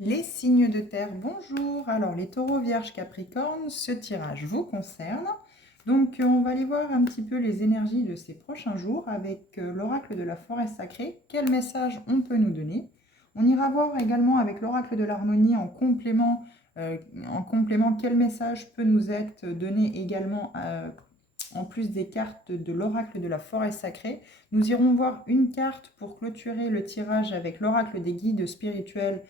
Les signes de terre, bonjour. Alors, les taureaux, vierges, capricornes, ce tirage vous concerne. Donc, on va aller voir un petit peu les énergies de ces prochains jours avec l'oracle de la forêt sacrée. Quel message on peut nous donner? On ira voir également avec l'oracle de l'harmonie en complément quel message peut nous être donné également en plus des cartes de l'oracle de la forêt sacrée. Nous irons voir une carte pour clôturer le tirage avec l'oracle des guides spirituels,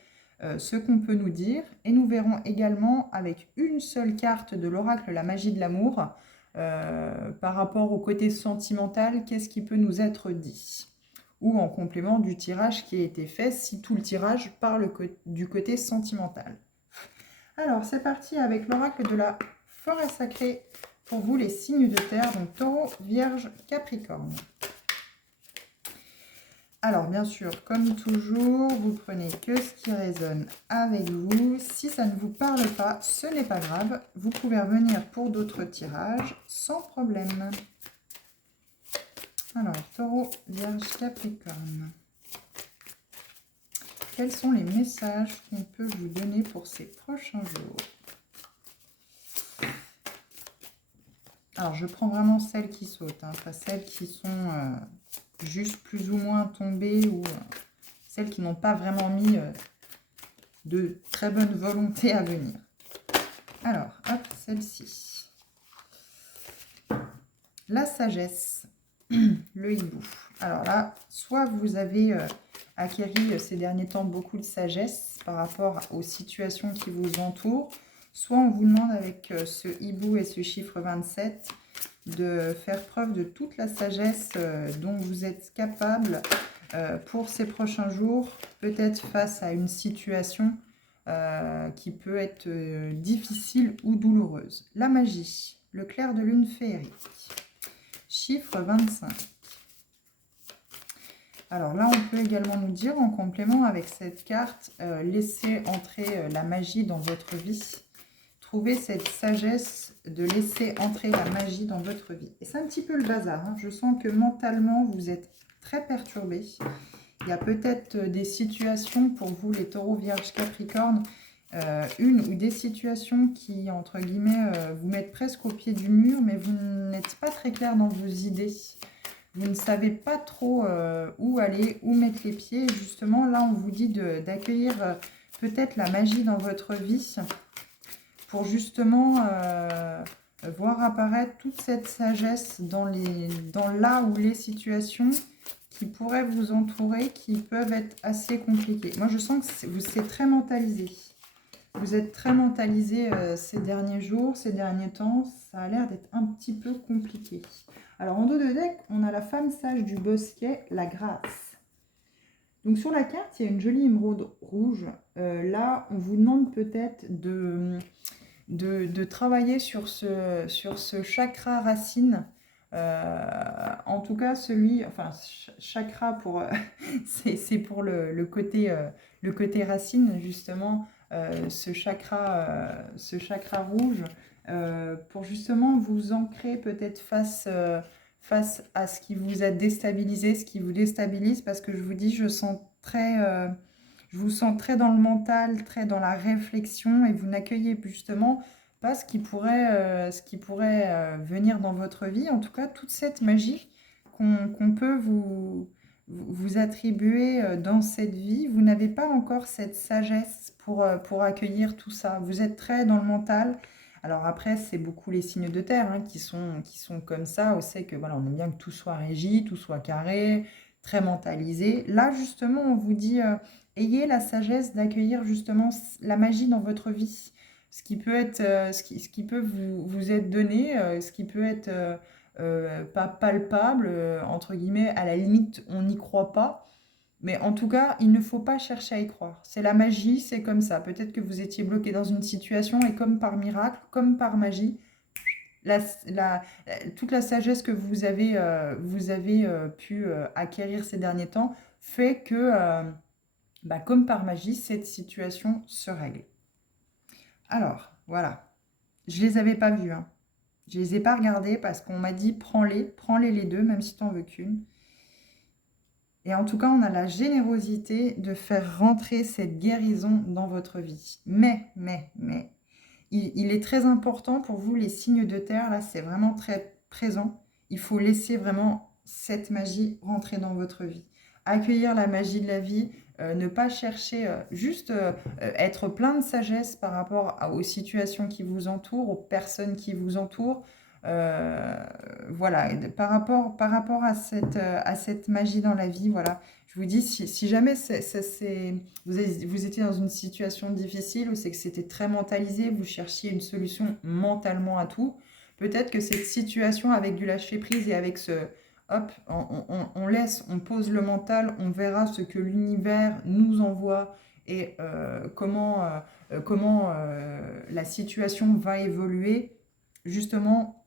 ce qu'on peut nous dire. Et nous verrons également avec une seule carte de l'oracle la magie de l'amour, par rapport au côté sentimental, qu'est-ce qui peut nous être dit, ou en complément du tirage qui a été fait, si tout le tirage parle du côté sentimental. Alors, c'est parti avec l'oracle de la forêt sacrée pour vous, les signes de terre, donc taureau, vierge, capricorne. Alors, bien sûr, comme toujours, vous prenez que ce qui résonne avec vous. Si ça ne vous parle pas, ce n'est pas grave. Vous pouvez revenir pour d'autres tirages sans problème. Alors, taureau, vierge, capricorne. Quels sont les messages qu'on peut vous donner pour ces prochains jours? Alors, je prends vraiment celles qui sautent, hein, pas celles qui sont juste plus ou moins tombées ou celles qui n'ont pas vraiment mis de très bonne volonté à venir. Alors, hop, celle-ci. La sagesse, le hibou. Alors là, soit vous avez acquéri ces derniers temps beaucoup de sagesse par rapport aux situations qui vous entourent, soit on vous demande avec ce hibou et ce chiffre 27 de faire preuve de toute la sagesse dont vous êtes capable pour ces prochains jours, peut-être face à une situation qui peut être difficile ou douloureuse. La magie, le clair de lune féerique, chiffre 25. Alors là, on peut également nous dire en complément avec cette carte, laissez entrer la magie dans votre vie. Trouvez cette sagesse de laisser entrer la magie dans votre vie. Et c'est un petit peu le bazar, hein. Je sens que mentalement, vous êtes très perturbé. Il y a peut-être des situations pour vous, les taureaux, vierges, capricornes, une ou des situations qui, entre guillemets, vous mettent presque au pied du mur, mais vous n'êtes pas très clair dans vos idées. Vous ne savez pas trop où aller, où mettre les pieds. Et justement, là, on vous dit d'accueillir peut-être la magie dans votre vie pour justement voir apparaître toute cette sagesse dans là où les situations qui pourraient vous entourer, qui peuvent être assez compliquées. Moi, je sens que vous êtes très mentalisé. Vous êtes très mentalisé ces derniers jours, ces derniers temps. Ça a l'air d'être un petit peu compliqué. Alors, en dos de deck, on a la femme sage du bosquet, la grâce. Donc, sur la carte, il y a une jolie émeraude rouge. Là, on vous demande peut-être de travailler sur ce chakra racine. En tout cas, chakra pour c'est pour le côté racine, justement, ce chakra rouge, pour justement vous ancrer peut-être face à ce qui vous a déstabilisé, ce qui vous déstabilise, parce que je vous dis, je vous sens très dans le mental, très dans la réflexion, et vous n'accueillez justement pas ce qui pourrait venir dans votre vie. En tout cas, toute cette magie qu'on peut vous attribuer dans cette vie, vous n'avez pas encore cette sagesse pour accueillir tout ça. Vous êtes très dans le mental. Alors après, c'est beaucoup les signes de terre, hein, qui sont comme ça. On sait que voilà, on aime bien que tout soit régi, tout soit carré, très mentalisé. Là, justement, on vous dit ayez la sagesse d'accueillir justement la magie dans votre vie. Ce qui peut être, ce qui peut vous être donné, ce qui peut être pas palpable, entre guillemets, à la limite, on n'y croit pas. Mais en tout cas, il ne faut pas chercher à y croire. C'est la magie, c'est comme ça. Peut-être que vous étiez bloqué dans une situation et comme par miracle, comme par magie, la- la- toute la sagesse que vous avez pu acquérir ces derniers temps fait que, comme par magie, cette situation se règle. Alors, voilà. Je les avais pas vus, hein. Je les ai pas regardés parce qu'on m'a dit prends-les les deux, même si tu n'en veux qu'une. Et en tout cas, on a la générosité de faire rentrer cette guérison dans votre vie. Mais, il est très important pour vous, les signes de terre, là, c'est vraiment très présent. Il faut laisser vraiment cette magie rentrer dans votre vie. Accueillir la magie de la vie, ne pas chercher, juste être plein de sagesse par rapport aux situations qui vous entourent, aux personnes qui vous entourent. Euh, voilà, par rapport à cette magie dans la vie, voilà. Je vous dis, si jamais vous étiez dans une situation difficile où c'est que c'était très mentalisé, vous cherchiez une solution mentalement à tout, peut-être que cette situation avec du lâcher-prise et avec ce hop, on laisse, on pose le mental, on verra ce que l'univers nous envoie et comment la situation va évoluer. Justement,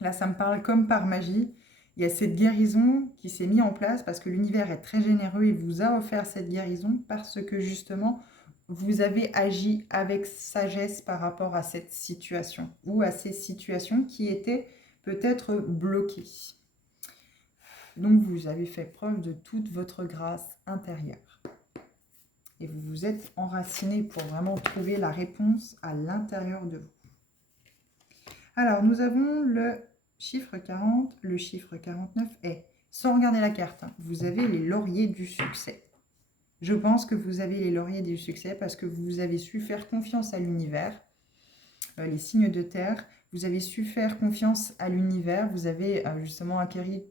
là, ça me parle comme par magie. Il y a cette guérison qui s'est mise en place parce que l'univers est très généreux et vous a offert cette guérison parce que justement, vous avez agi avec sagesse par rapport à cette situation ou à ces situations qui étaient peut-être bloquées. Donc, vous avez fait preuve de toute votre grâce intérieure. Et vous vous êtes enraciné pour vraiment trouver la réponse à l'intérieur de vous. Alors, nous avons le chiffre 40, le chiffre 49 est, sans regarder la carte, vous avez les lauriers du succès. Je pense que vous avez les lauriers du succès parce que vous avez su faire confiance à l'univers, les signes de terre, vous avez su faire confiance à l'univers, vous avez justement acquéri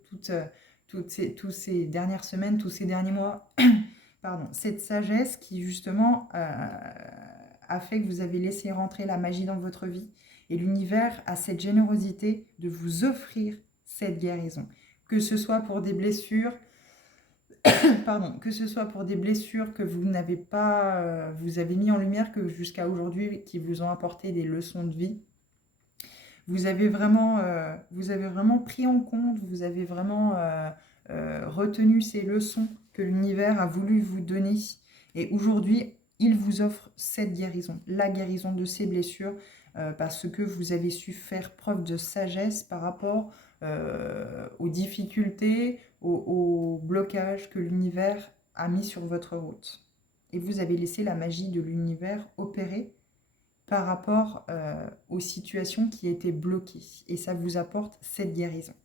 toutes ces dernières semaines, tous ces derniers mois, pardon, cette sagesse qui justement a fait que vous avez laissé rentrer la magie dans votre vie. Et l'univers a cette générosité de vous offrir cette guérison. Que ce soit pour des blessures, que ce soit pour des blessures que vous n'avez pas, vous avez mis en lumière que jusqu'à aujourd'hui, qui vous ont apporté des leçons de vie. Vous avez vraiment pris en compte, vous avez vraiment retenu ces leçons que l'univers a voulu vous donner. Et aujourd'hui, il vous offre cette guérison, la guérison de ces blessures, parce que vous avez su faire preuve de sagesse par rapport aux difficultés, aux blocages que l'univers a mis sur votre route. Et vous avez laissé la magie de l'univers opérer par rapport aux situations qui étaient bloquées. Et ça vous apporte cette guérison.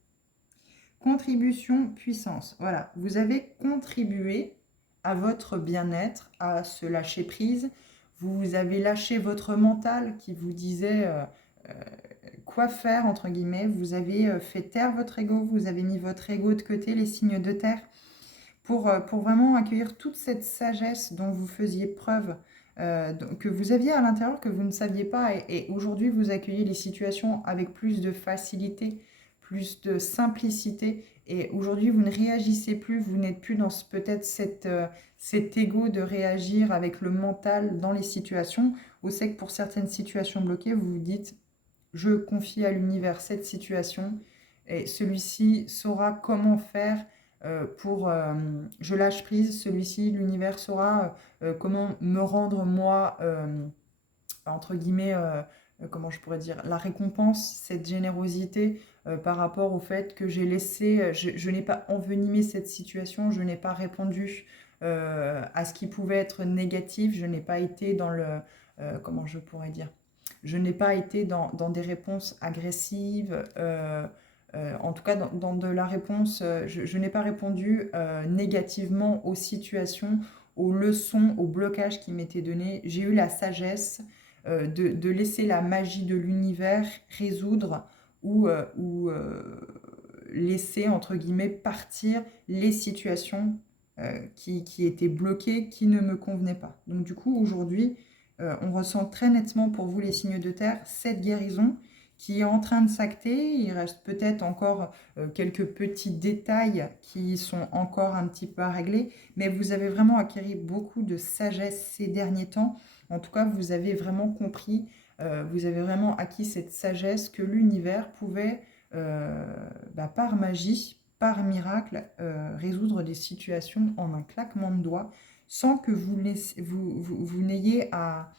Contribution, puissance. Voilà, vous avez contribué à votre bien-être, à ce lâcher-prise. Vous avez lâché votre mental qui vous disait quoi faire, entre guillemets. Vous avez fait taire votre ego, vous avez mis votre ego de côté, les signes de terre, pour vraiment accueillir toute cette sagesse dont vous faisiez preuve, que vous aviez à l'intérieur, que vous ne saviez pas. Et aujourd'hui, vous accueillez les situations avec plus de facilité, plus de simplicité. Et aujourd'hui, vous ne réagissez plus, vous n'êtes plus dans peut-être cet ego de réagir avec le mental dans les situations. Vous savez que pour certaines situations bloquées, vous vous dites, je confie à l'univers cette situation et celui-ci saura comment faire je lâche prise, celui-ci, l'univers saura comment me rendre moi, entre guillemets, comment je pourrais dire, la récompense, cette générosité par rapport au fait que j'ai laissé, je n'ai pas envenimé cette situation, je n'ai pas répondu à ce qui pouvait être négatif, je n'ai pas été dans le, comment je pourrais dire, je n'ai pas été dans des réponses agressives, en tout cas dans de la réponse, je n'ai pas répondu négativement aux situations, aux leçons, aux blocages qui m'étaient donnés. J'ai eu la sagesse de laisser la magie de l'univers résoudre ou laisser, entre guillemets, partir les situations qui étaient bloquées, qui ne me convenaient pas. Donc du coup, aujourd'hui, on ressent très nettement pour vous les signes de terre cette guérison qui est en train de s'acter. Il reste peut-être encore quelques petits détails qui sont encore un petit peu à régler, mais vous avez vraiment acquis beaucoup de sagesse ces derniers temps. En tout cas, vous avez vraiment compris, vous avez vraiment acquis cette sagesse que l'univers pouvait, par magie, par miracle, résoudre des situations en un claquement de doigts, sans que vous n'ayez à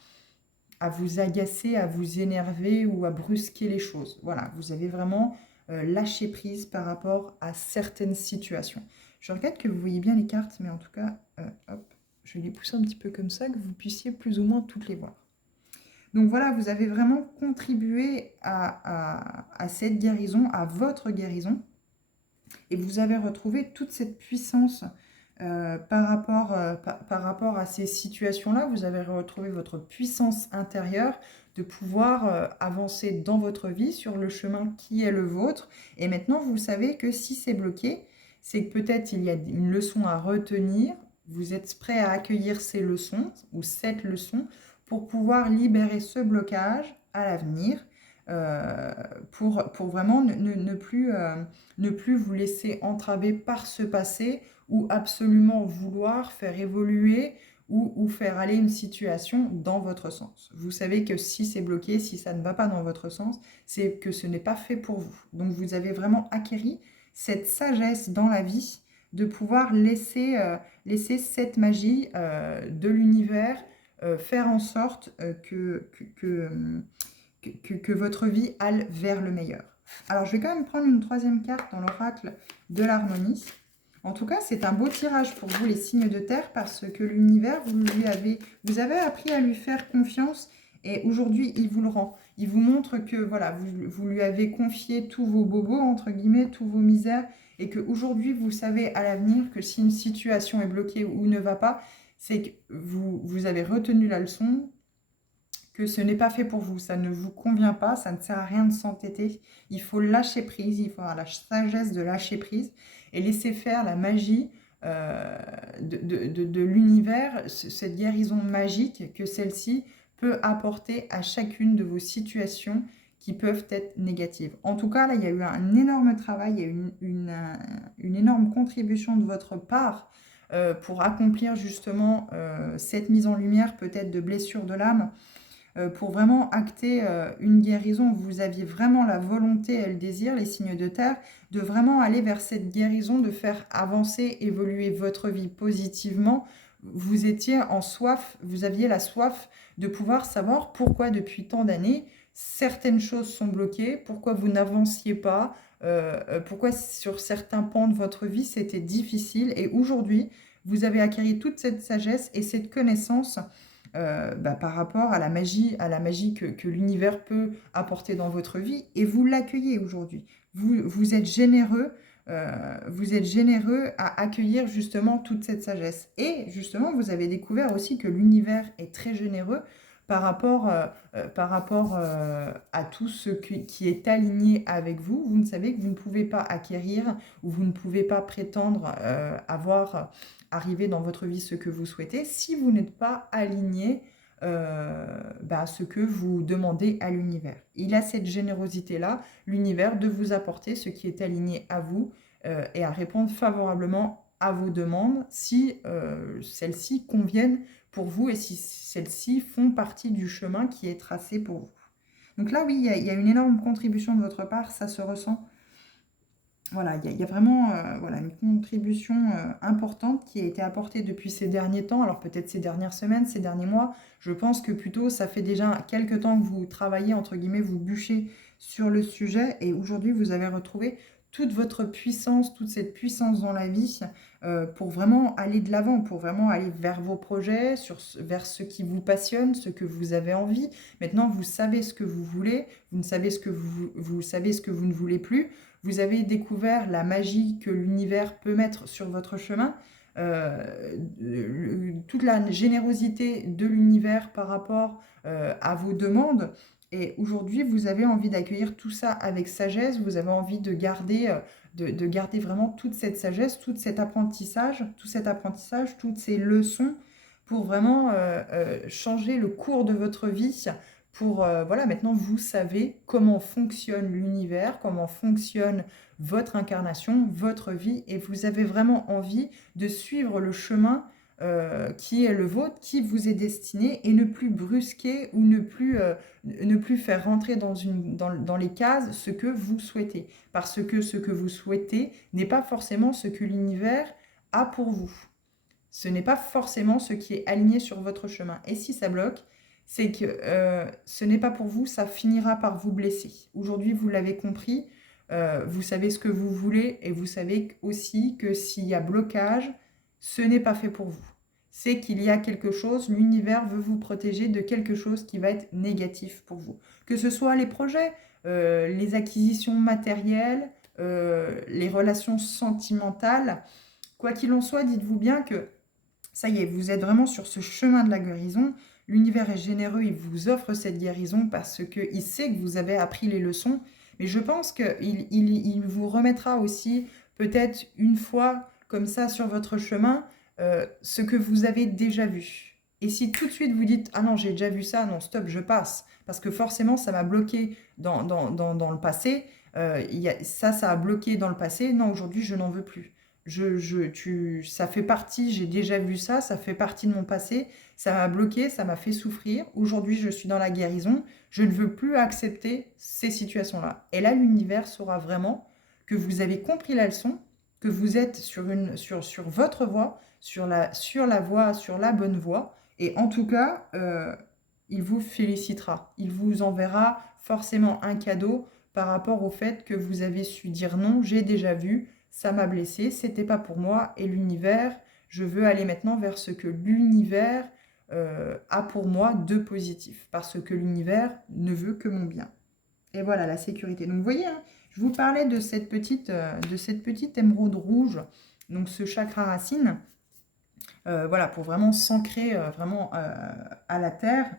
vous agacer, à vous énerver ou à brusquer les choses. Voilà, vous avez vraiment lâché prise par rapport à certaines situations. Je regarde que vous voyez bien les cartes, mais en tout cas, hop, je vais les pousser un petit peu comme ça, que vous puissiez plus ou moins toutes les voir. Donc voilà, vous avez vraiment contribué à cette guérison, à votre guérison. Et vous avez retrouvé toute cette puissance par rapport à ces situations-là. Vous avez retrouvé votre puissance intérieure de pouvoir avancer dans votre vie sur le chemin qui est le vôtre. Et maintenant, vous savez que si c'est bloqué, c'est que peut-être il y a une leçon à retenir. Vous êtes prêt à accueillir ces leçons ou cette leçon pour pouvoir libérer ce blocage à l'avenir. Pour vraiment ne plus vous laisser entraver par ce passé ou absolument vouloir faire évoluer ou faire aller une situation dans votre sens. Vous savez que si c'est bloqué, si ça ne va pas dans votre sens, c'est que ce n'est pas fait pour vous. Donc vous avez vraiment acquéri cette sagesse dans la vie de pouvoir laisser cette magie de l'univers faire en sorte que votre vie aille vers le meilleur. Alors, je vais quand même prendre une troisième carte dans l'oracle de l'harmonie. En tout cas, c'est un beau tirage pour vous, les signes de terre, parce que l'univers, vous avez appris à lui faire confiance et aujourd'hui, il vous le rend. Il vous montre que voilà, vous lui avez confié tous vos bobos, entre guillemets, tous vos misères, et qu'aujourd'hui, vous savez à l'avenir que si une situation est bloquée ou ne va pas, c'est que vous avez retenu la leçon, que ce n'est pas fait pour vous, ça ne vous convient pas, ça ne sert à rien de s'entêter. Il faut lâcher prise, il faut avoir la sagesse de lâcher prise et laisser faire la magie de l'univers, cette guérison magique que celle-ci peut apporter à chacune de vos situations qui peuvent être négatives. En tout cas, là, il y a eu un énorme travail, il y a eu une énorme contribution de votre part pour accomplir justement cette mise en lumière peut-être de blessures de l'âme, pour vraiment acter une guérison. Vous aviez vraiment la volonté et le désir, les signes de terre, de vraiment aller vers cette guérison, de faire avancer, évoluer votre vie positivement. Vous étiez en soif, vous aviez la soif de pouvoir savoir pourquoi depuis tant d'années, certaines choses sont bloquées, pourquoi vous n'avanciez pas, pourquoi sur certains pans de votre vie, c'était difficile. Et aujourd'hui, vous avez acquis toute cette sagesse et cette connaissance par rapport à la magie que l'univers peut apporter dans votre vie, et vous l'accueillez aujourd'hui. Vous êtes généreux à accueillir justement toute cette sagesse. Et justement, vous avez découvert aussi que l'univers est très généreux par rapport à tout ce qui est aligné avec vous. Vous ne savez que vous ne pouvez pas acquérir ou vous ne pouvez pas prétendre arriver dans votre vie ce que vous souhaitez si vous n'êtes pas aligné à ce que vous demandez à l'univers. Il a cette générosité-là, l'univers, de vous apporter ce qui est aligné à vous et à répondre favorablement à vos demandes si celles-ci conviennent pour vous et si celles-ci font partie du chemin qui est tracé pour vous. Donc là, oui, il y a une énorme contribution de votre part, ça se ressent. Voilà, il y a vraiment une contribution importante qui a été apportée depuis ces derniers temps, alors peut-être ces dernières semaines, ces derniers mois. Je pense que plutôt ça fait déjà quelques temps que vous travaillez, entre guillemets, vous bûchez sur le sujet, et aujourd'hui vous avez retrouvé toute votre puissance, toute cette puissance dans la vie pour vraiment aller de l'avant, pour vraiment aller vers vos projets, vers ce qui vous passionne, ce que vous avez envie. Maintenant, vous savez ce que vous voulez, vous savez ce que vous savez ce que vous ne voulez plus. Vous avez découvert la magie que l'univers peut mettre sur votre chemin, toute la générosité de l'univers par rapport à vos demandes. Et aujourd'hui, vous avez envie d'accueillir tout ça avec sagesse, vous avez envie de garder vraiment toute cette sagesse, tout cet apprentissage, toutes ces leçons pour vraiment changer le cours de votre vie. Maintenant vous savez comment fonctionne l'univers, comment fonctionne votre incarnation, votre vie, et vous avez vraiment envie de suivre le chemin qui est le vôtre, qui vous est destiné, et ne plus brusquer ou ne plus faire rentrer dans les cases ce que vous souhaitez. Parce que ce que vous souhaitez n'est pas forcément ce que l'univers a pour vous. Ce n'est pas forcément ce qui est aligné sur votre chemin. Et si ça bloque, c'est que ce n'est pas pour vous, ça finira par vous blesser. Aujourd'hui, vous l'avez compris, vous savez ce que vous voulez et vous savez aussi que s'il y a blocage, ce n'est pas fait pour vous. C'est qu'il y a quelque chose, l'univers veut vous protéger de quelque chose qui va être négatif pour vous. Que ce soit les projets, les acquisitions matérielles, les relations sentimentales, quoi qu'il en soit, dites-vous bien que ça y est, vous êtes vraiment sur ce chemin de la guérison. L'univers est généreux, il vous offre cette guérison parce qu'il sait que vous avez appris les leçons. Mais je pense qu'il vous remettra aussi peut-être une fois comme ça sur votre chemin ce que vous avez déjà vu. Et si tout de suite vous dites «Ah non, j'ai déjà vu ça, non, stop, je passe», parce que forcément ça m'a bloqué dans le passé, ça a bloqué dans le passé, non, aujourd'hui je n'en veux plus. Ça fait partie, j'ai déjà vu ça, ça fait partie de mon passé, ça m'a bloqué, ça m'a fait souffrir. Aujourd'hui, je suis dans la guérison, je ne veux plus accepter ces situations-là. Et là, l'univers saura vraiment que vous avez compris la leçon, que vous êtes sur votre voie, sur la bonne voie. Et en tout cas, il vous félicitera. Il vous enverra forcément un cadeau par rapport au fait que vous avez su dire non, j'ai déjà vu, ça m'a blessé, c'était pas pour moi, et l'univers, je veux aller maintenant vers ce que l'univers a pour moi de positif, parce que l'univers ne veut que mon bien. Et voilà, la sécurité. Donc vous voyez, hein, je vous parlais de cette petite émeraude rouge, donc ce chakra racine, voilà, pour vraiment s'ancrer vraiment à la terre,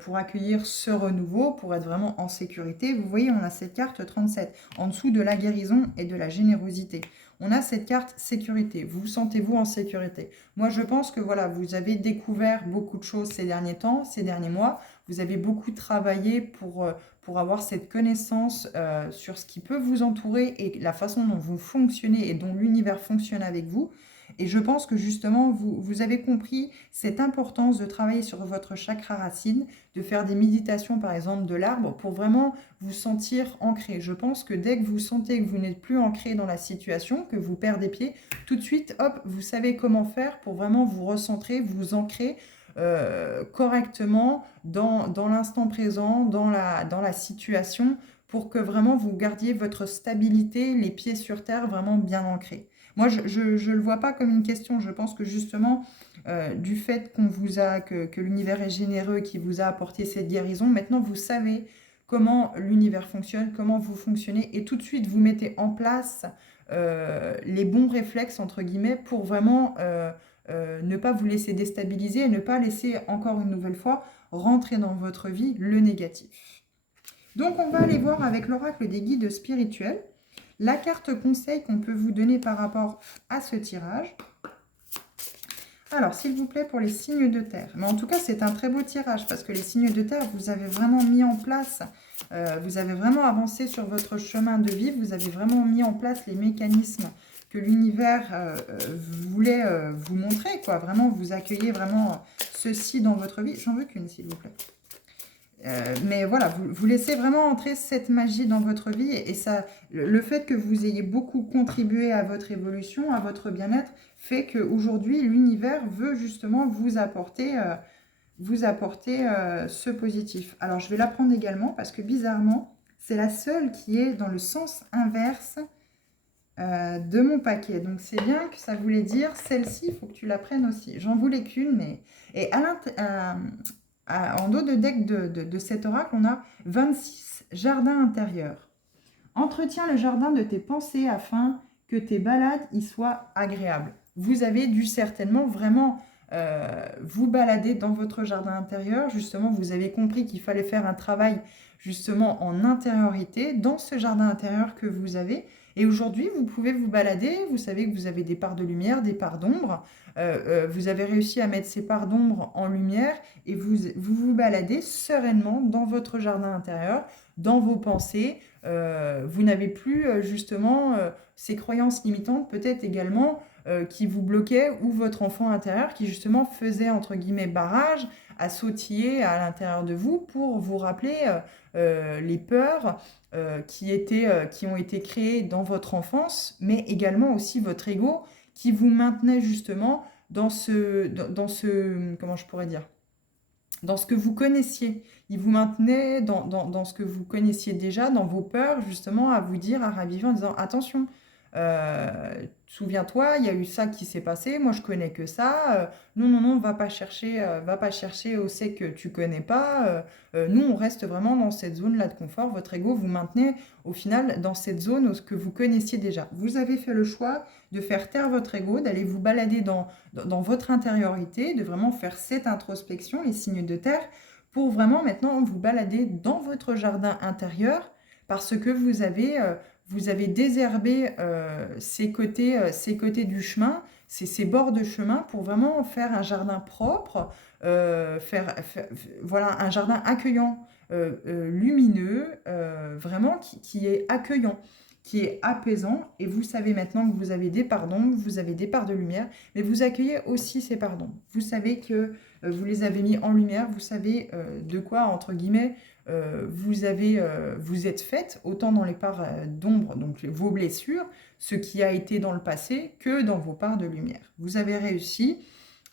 pour accueillir ce renouveau, pour être vraiment en sécurité. Vous voyez, on a cette carte 37, en dessous de la guérison et de la générosité. On a cette carte sécurité. Vous sentez-vous en sécurité? Moi, je pense que voilà, vous avez découvert beaucoup de choses ces derniers temps, ces derniers mois. Vous avez beaucoup travaillé pour avoir cette connaissance sur ce qui peut vous entourer et la façon dont vous fonctionnez et dont l'univers fonctionne avec vous. Et je pense que justement, vous avez compris cette importance de travailler sur votre chakra racine, de faire des méditations par exemple de l'arbre pour vraiment vous sentir ancré. Je pense que dès que vous sentez que vous n'êtes plus ancré dans la situation, que vous perdez pied, tout de suite, hop, vous savez comment faire pour vraiment vous recentrer, vous ancrer correctement dans l'instant présent, dans la situation, pour que vraiment vous gardiez votre stabilité, les pieds sur terre vraiment bien ancrés. Moi, je ne le vois pas comme une question. Je pense que justement, du fait que l'univers est généreux, qui vous a apporté cette guérison, maintenant vous savez comment l'univers fonctionne, comment vous fonctionnez, et tout de suite vous mettez en place les bons réflexes, entre guillemets, pour vraiment ne pas vous laisser déstabiliser et ne pas laisser encore une nouvelle fois rentrer dans votre vie le négatif. Donc on va aller voir avec l'oracle des guides spirituels la carte conseil qu'on peut vous donner par rapport à ce tirage. Alors, s'il vous plaît, pour les signes de terre. Mais en tout cas, c'est un très beau tirage parce que les signes de terre, vous avez vraiment mis en place, vous avez vraiment avancé sur votre chemin de vie, vous avez vraiment mis en place les mécanismes que l'univers voulait vous montrer, quoi. Vraiment, vous accueillez vraiment ceci dans votre vie. J'en veux qu'une, s'il vous plaît. Mais voilà, vous laissez vraiment entrer cette magie dans votre vie et ça, le fait que vous ayez beaucoup contribué à votre évolution, à votre bien-être, fait qu'aujourd'hui, l'univers veut justement vous apporter ce positif. Alors, je vais la prendre également parce que bizarrement, c'est la seule qui est dans le sens inverse de mon paquet. Donc, c'est bien que ça voulait dire celle-ci, il faut que tu la prennes aussi. J'en voulais qu'une, mais... Et en dos de deck de cet oracle, on a 26 jardins intérieurs. Entretiens le jardin de tes pensées afin que tes balades y soient agréables. Vous avez dû certainement vraiment vous balader dans votre jardin intérieur. Justement, vous avez compris qu'il fallait faire un travail justement en intériorité dans ce jardin intérieur que vous avez. Et aujourd'hui, vous pouvez vous balader. Vous savez que vous avez des parts de lumière, des parts d'ombre. Vous avez réussi à mettre ces parts d'ombre en lumière et vous baladez sereinement dans votre jardin intérieur, dans vos pensées. Vous n'avez plus justement ces croyances limitantes, peut-être également qui vous bloquaient, ou votre enfant intérieur qui justement faisait entre guillemets barrage, à sautiller à l'intérieur de vous pour vous rappeler les peurs qui ont été créées dans votre enfance, mais également aussi votre ego qui vous maintenait justement dans ce comment je pourrais dire, dans ce que vous connaissiez. Il vous maintenait dans ce que vous connaissiez déjà, dans vos peurs, justement, à vous dire, à raviver en disant, attention, souviens-toi, il y a eu ça qui s'est passé, moi je connais que ça, non, non, non, va pas chercher au c'est que tu connais pas, nous on reste vraiment dans cette zone-là de confort, votre ego vous maintenez au final dans cette zone que vous connaissiez déjà. Vous avez fait le choix de faire taire votre ego, d'aller vous balader dans votre intériorité, de vraiment faire cette introspection, les signes de terre, pour vraiment maintenant vous balader dans votre jardin intérieur, parce que vous avez désherbé ces côtés du chemin, ces bords de chemin, pour vraiment faire un jardin propre, voilà, un jardin accueillant, lumineux, vraiment qui est accueillant, qui est apaisant. Et vous savez maintenant que vous avez des parts d'ombre, vous avez des parts de lumière, mais vous accueillez aussi ces parts d'ombre. Vous savez que vous les avez mis en lumière, vous savez de quoi, entre guillemets, vous êtes faite, autant dans les parts d'ombre, donc vos blessures, ce qui a été dans le passé, que dans vos parts de lumière. Vous avez réussi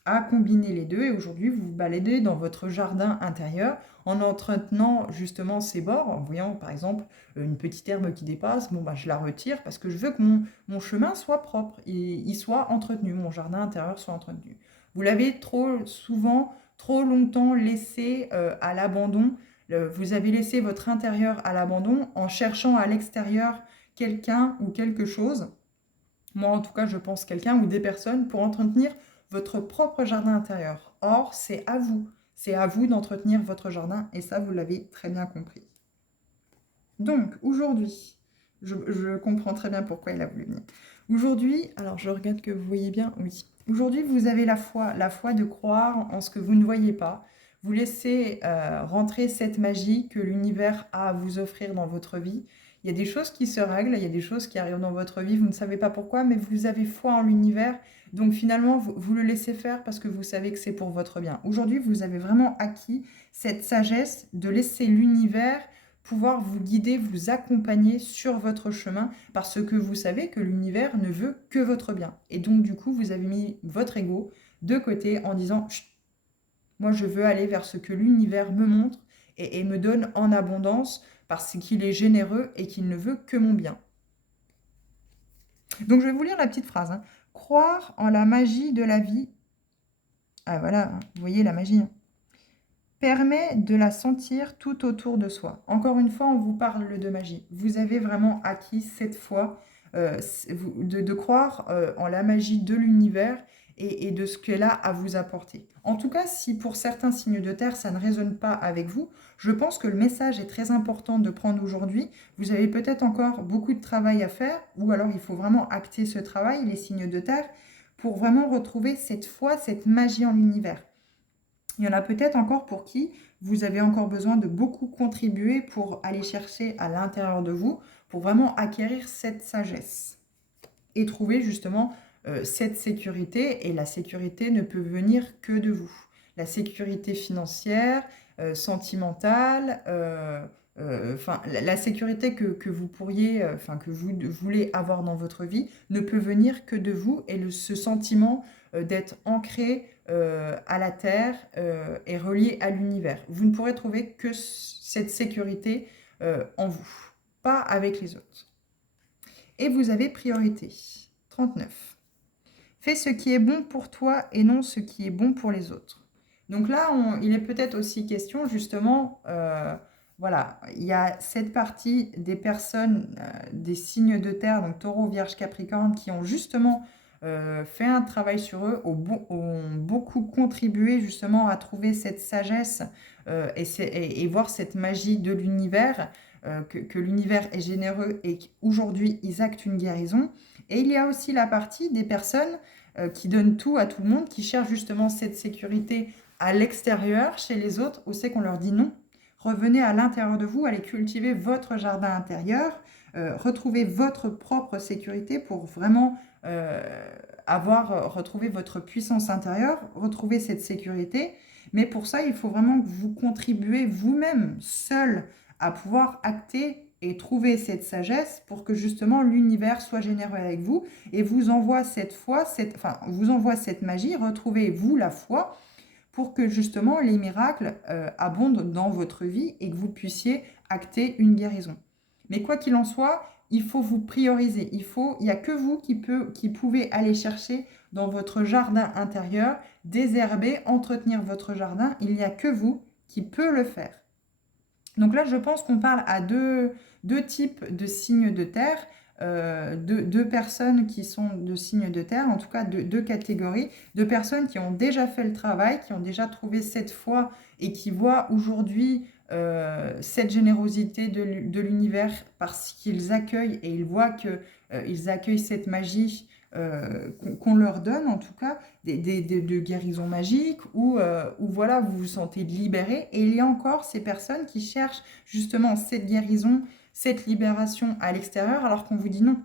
à combiner les deux et aujourd'hui vous vous baladez dans votre jardin intérieur en entretenant justement ces bords, en voyant par exemple une petite herbe qui dépasse, bon bah je la retire parce que je veux que mon chemin soit propre, il soit entretenu, mon jardin intérieur soit entretenu. Vous l'avez trop souvent, trop longtemps laissé à l'abandon, vous avez laissé votre intérieur à l'abandon en cherchant à l'extérieur quelqu'un ou quelque chose. Moi, en tout cas, je pense quelqu'un ou des personnes pour entretenir votre propre jardin intérieur. Or, c'est à vous. C'est à vous d'entretenir votre jardin et ça, vous l'avez très bien compris. Donc, aujourd'hui, je comprends très bien pourquoi il a voulu venir. Aujourd'hui, alors je regarde que vous voyez bien, oui. Aujourd'hui, vous avez la foi de croire en ce que vous ne voyez pas. Vous laissez rentrer cette magie que l'univers a à vous offrir dans votre vie. Il y a des choses qui se règlent, il y a des choses qui arrivent dans votre vie, vous ne savez pas pourquoi, mais vous avez foi en l'univers. Donc finalement, vous le laissez faire parce que vous savez que c'est pour votre bien. Aujourd'hui, vous avez vraiment acquis cette sagesse de laisser l'univers pouvoir vous guider, vous accompagner sur votre chemin parce que vous savez que l'univers ne veut que votre bien. Et donc du coup, vous avez mis votre ego de côté en disant « moi je veux aller vers ce que l'univers me montre et me donne en abondance parce qu'il est généreux et qu'il ne veut que mon bien. » Donc je vais vous lire la petite phrase. Croire en la magie de la vie. Ah voilà, vous voyez la magie. Permet de la sentir tout autour de soi. Encore une fois, on vous parle de magie. Vous avez vraiment acquis cette foi de croire en la magie de l'univers et de ce qu'elle a à vous apporter. En tout cas, si pour certains signes de terre, ça ne résonne pas avec vous, je pense que le message est très important de prendre aujourd'hui. Vous avez peut-être encore beaucoup de travail à faire, ou alors il faut vraiment acter ce travail, les signes de terre, pour vraiment retrouver cette foi, cette magie en l'univers. Il y en a peut-être encore pour qui vous avez encore besoin de beaucoup contribuer pour aller chercher à l'intérieur de vous, pour vraiment acquérir cette sagesse et trouver justement cette sécurité. Et la sécurité ne peut venir que de vous. La sécurité financière, sentimentale, la sécurité que vous pourriez, que vous voulez avoir dans votre vie ne peut venir que de vous et ce sentiment d'être ancré à la terre et relié à l'univers. Vous ne pourrez trouver que cette sécurité en vous, pas avec les autres. Et vous avez priorité. 39. Fais ce qui est bon pour toi et non ce qui est bon pour les autres. Donc là, il est peut-être aussi question justement, voilà, il y a cette partie des personnes, des signes de terre, donc Taureau, Vierge, Capricorne, qui ont justement fait un travail sur eux, ont beaucoup contribué justement à trouver cette sagesse et voir cette magie de l'univers, que l'univers est généreux et qu'aujourd'hui ils actent une guérison. Et il y a aussi la partie des personnes qui donnent tout à tout le monde, qui cherchent justement cette sécurité à l'extérieur, chez les autres, où c'est qu'on leur dit non. Revenez à l'intérieur de vous, allez cultiver votre jardin intérieur, retrouvez votre propre sécurité pour vraiment retrouver votre puissance intérieure, retrouver cette sécurité. Mais pour ça, il faut vraiment que vous contribuez vous-même, seul, à pouvoir acter et trouver cette sagesse pour que justement l'univers soit généreux avec vous et vous envoie cette foi, vous envoie cette magie, retrouvez-vous la foi pour que justement les miracles abondent dans votre vie et que vous puissiez acter une guérison. Mais quoi qu'il en soit, il faut vous prioriser. Il n'y a que vous qui pouvez aller chercher dans votre jardin intérieur, désherber, entretenir votre jardin. Il n'y a que vous qui peut le faire. Donc là, je pense qu'on parle à deux types de signes de terre, deux personnes qui sont de signes de terre, en tout cas deux catégories, de personnes qui ont déjà fait le travail, qui ont déjà trouvé cette foi et qui voient aujourd'hui cette générosité de l'univers parce qu'ils accueillent et ils voient qu'ils accueillent cette magie qu'on leur donne, en tout cas, de guérison magique, ou voilà, vous vous sentez libéré. Et il y a encore ces personnes qui cherchent justement cette guérison, cette libération à l'extérieur, alors qu'on vous dit non.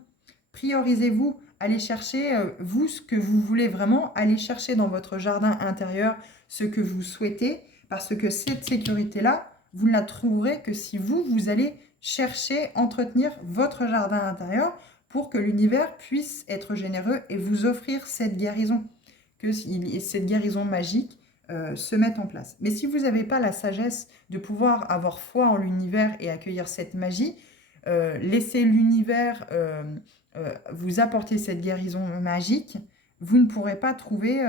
Priorisez-vous, allez chercher, vous, ce que vous voulez vraiment, allez chercher dans votre jardin intérieur ce que vous souhaitez, parce que cette sécurité-là, vous ne la trouverez que si vous allez chercher, entretenir votre jardin intérieur, pour que l'univers puisse être généreux et vous offrir cette guérison, que cette guérison magique se mette en place. Mais si vous n'avez pas la sagesse de pouvoir avoir foi en l'univers et accueillir cette magie, laissez l'univers vous apporter cette guérison magique, vous ne pourrez pas trouver,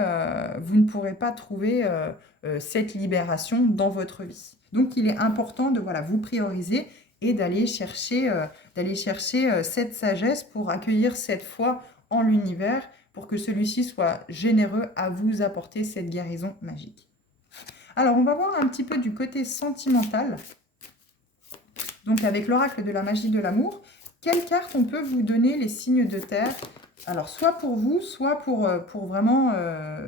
cette libération dans votre vie. Donc il est important de vous prioriser et d'aller chercher, cette sagesse pour accueillir cette foi en l'univers, pour que celui-ci soit généreux à vous apporter cette guérison magique. Alors, on va voir un petit peu du côté sentimental. Donc, avec l'oracle de la magie de l'amour, quelle carte on peut vous donner les signes de terre? Alors, soit pour vous, soit pour vraiment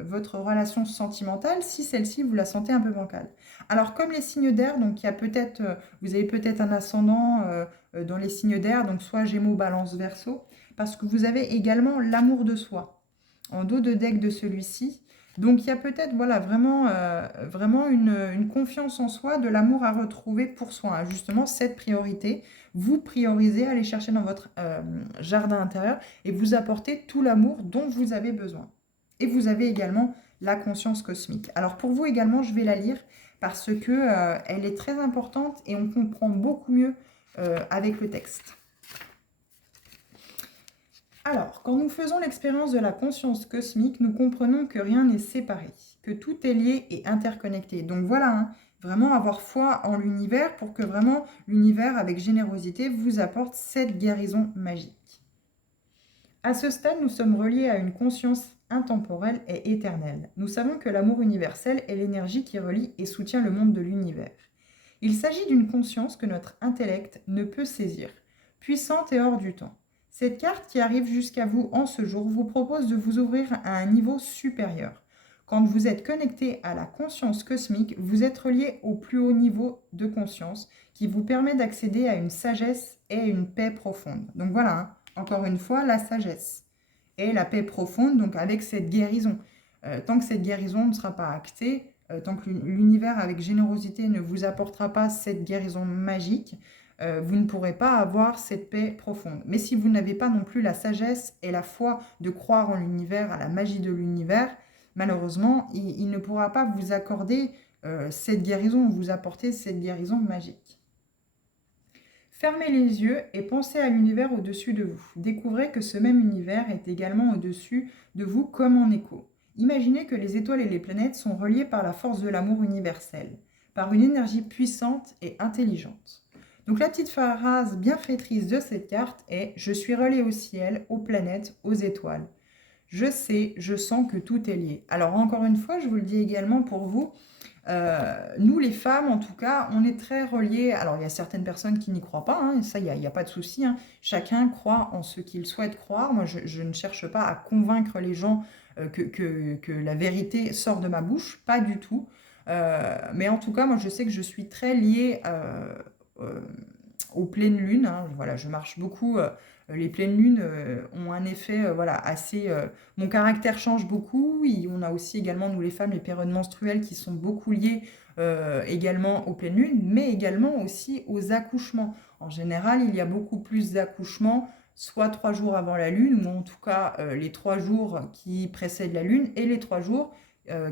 votre relation sentimentale, si celle-ci, vous la sentez un peu bancale. Alors, comme les signes d'air, donc il y a vous avez peut-être un ascendant dans les signes d'air, donc soit Gémeaux, Balance, Verseau, parce que vous avez également l'amour de soi en dos de deck de celui-ci. Donc, il y a peut-être vraiment une confiance en soi, de l'amour à retrouver pour soi. Hein. Justement, cette priorité, vous priorisez, allez chercher dans votre jardin intérieur et vous apportez tout l'amour dont vous avez besoin. Et vous avez également la conscience cosmique. Alors, pour vous également, je vais la lire parce que elle est très importante et on comprend beaucoup mieux avec le texte. Alors, quand nous faisons l'expérience de la conscience cosmique, nous comprenons que rien n'est séparé, que tout est lié et interconnecté. Donc voilà, hein, vraiment avoir foi en l'univers pour que vraiment l'univers, avec générosité, vous apporte cette guérison magique. À ce stade, nous sommes reliés à une conscience intemporelle et éternelle. Nous savons que l'amour universel est l'énergie qui relie et soutient le monde de l'univers. Il s'agit d'une conscience que notre intellect ne peut saisir, puissante et hors du temps. Cette carte qui arrive jusqu'à vous en ce jour vous propose de vous ouvrir à un niveau supérieur. Quand vous êtes connecté à la conscience cosmique, vous êtes relié au plus haut niveau de conscience qui vous permet d'accéder à une sagesse et une paix profonde. Donc voilà, hein, encore une fois, la sagesse et la paix profonde, donc avec cette guérison. Tant que cette guérison ne sera pas actée, tant que l'univers avec générosité ne vous apportera pas cette guérison magique, vous ne pourrez pas avoir cette paix profonde. Mais si vous n'avez pas non plus la sagesse et la foi de croire en l'univers, à la magie de l'univers, malheureusement, il ne pourra pas vous accorder cette guérison, vous apporter cette guérison magique. Fermez les yeux et pensez à l'univers au-dessus de vous. Découvrez que ce même univers est également au-dessus de vous comme en écho. Imaginez que les étoiles et les planètes sont reliées par la force de l'amour universel, par une énergie puissante et intelligente. Donc la petite phrase bienfaitrice de cette carte est « Je suis relié au ciel, aux planètes, aux étoiles. Je sais, je sens que tout est lié. » Alors encore une fois, je vous le dis également pour vous, nous les femmes en tout cas, on est très reliés. Alors il y a certaines personnes qui n'y croient pas, hein, ça il n'y a pas de souci. Hein. Chacun croit en ce qu'il souhaite croire. Moi je ne cherche pas à convaincre les gens que la vérité sort de ma bouche, pas du tout. Mais en tout cas, moi je sais que je suis très liée aux pleines lunes. Hein. Voilà, je marche beaucoup. Les pleines lunes ont un effet assez... mon caractère change beaucoup. On a aussi également, nous les femmes, les périodes menstruelles qui sont beaucoup liées également aux pleines lunes, mais également aussi aux accouchements. En général, il y a beaucoup plus d'accouchements, soit 3 jours avant la lune, ou en tout cas les 3 jours qui précèdent la lune, et les 3 jours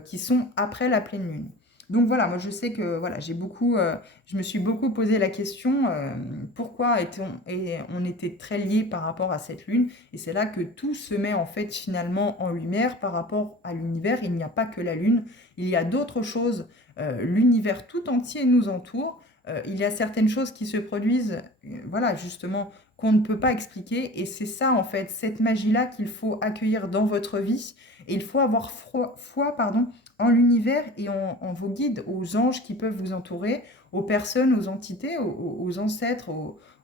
qui sont après la pleine lune. Donc voilà, moi je sais que voilà, je me suis beaucoup posé la question pourquoi on était très liés par rapport à cette lune. Et c'est là que tout se met en fait finalement en lumière par rapport à l'univers. Il n'y a pas que la lune, il y a d'autres choses. L'univers tout entier nous entoure. Il y a certaines choses qui se produisent, voilà, justement, qu'on ne peut pas expliquer. Et c'est ça, en fait, cette magie-là qu'il faut accueillir dans votre vie. Et il faut avoir foi, pardon, en l'univers et en vos guides, aux anges qui peuvent vous entourer, aux personnes, aux entités, aux ancêtres,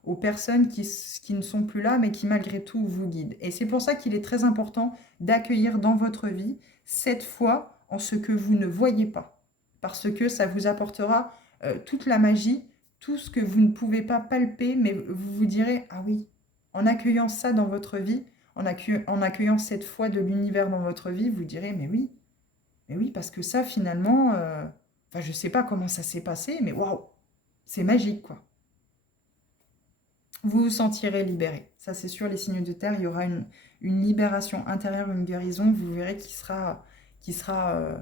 aux personnes qui ne sont plus là, mais qui malgré tout vous guident. Et c'est pour ça qu'il est très important d'accueillir dans votre vie cette foi en ce que vous ne voyez pas. Parce que ça vous apportera toute la magie, tout ce que vous ne pouvez pas palper, mais vous vous direz, ah oui, en accueillant ça dans votre vie, en accueillant cette foi de l'univers dans votre vie, vous direz, mais oui, parce que ça finalement, enfin je sais pas comment ça s'est passé, mais waouh, c'est magique quoi. Vous vous sentirez libéré. Ça c'est sûr, les signes de terre, il y aura une libération intérieure, une guérison, vous verrez qui sera, euh,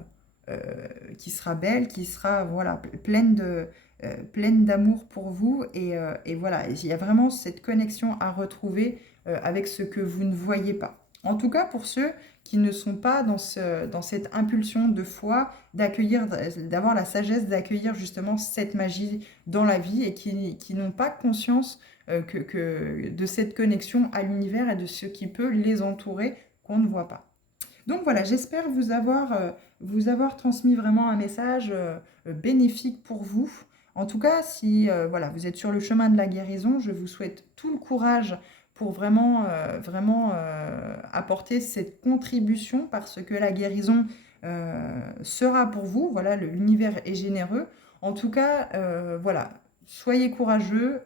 qui sera belle, qui sera voilà, pleine d'amour pour vous. Et voilà, il y a vraiment cette connexion à retrouver avec ce que vous ne voyez pas. En tout cas, pour ceux qui ne sont pas dans cette impulsion de foi, d'avoir la sagesse d'accueillir justement cette magie dans la vie et qui n'ont pas conscience de cette connexion à l'univers et de ce qui peut les entourer qu'on ne voit pas. Donc voilà, j'espère vous avoir transmis vraiment un message bénéfique pour vous. En tout cas, si voilà, vous êtes sur le chemin de la guérison, je vous souhaite tout le courage pour vraiment apporter cette contribution parce que la guérison sera pour vous. Voilà, l'univers est généreux. En tout cas, voilà, soyez courageux,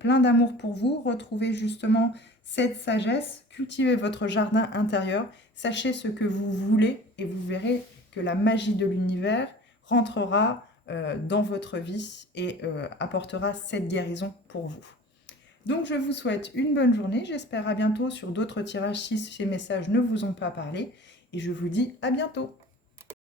plein d'amour pour vous, retrouvez justement cette sagesse, cultivez votre jardin intérieur, sachez ce que vous voulez et vous verrez que la magie de l'univers rentrera dans votre vie et apportera cette guérison pour vous. Donc je vous souhaite une bonne journée, j'espère à bientôt sur d'autres tirages si ces messages ne vous ont pas parlé et je vous dis à bientôt.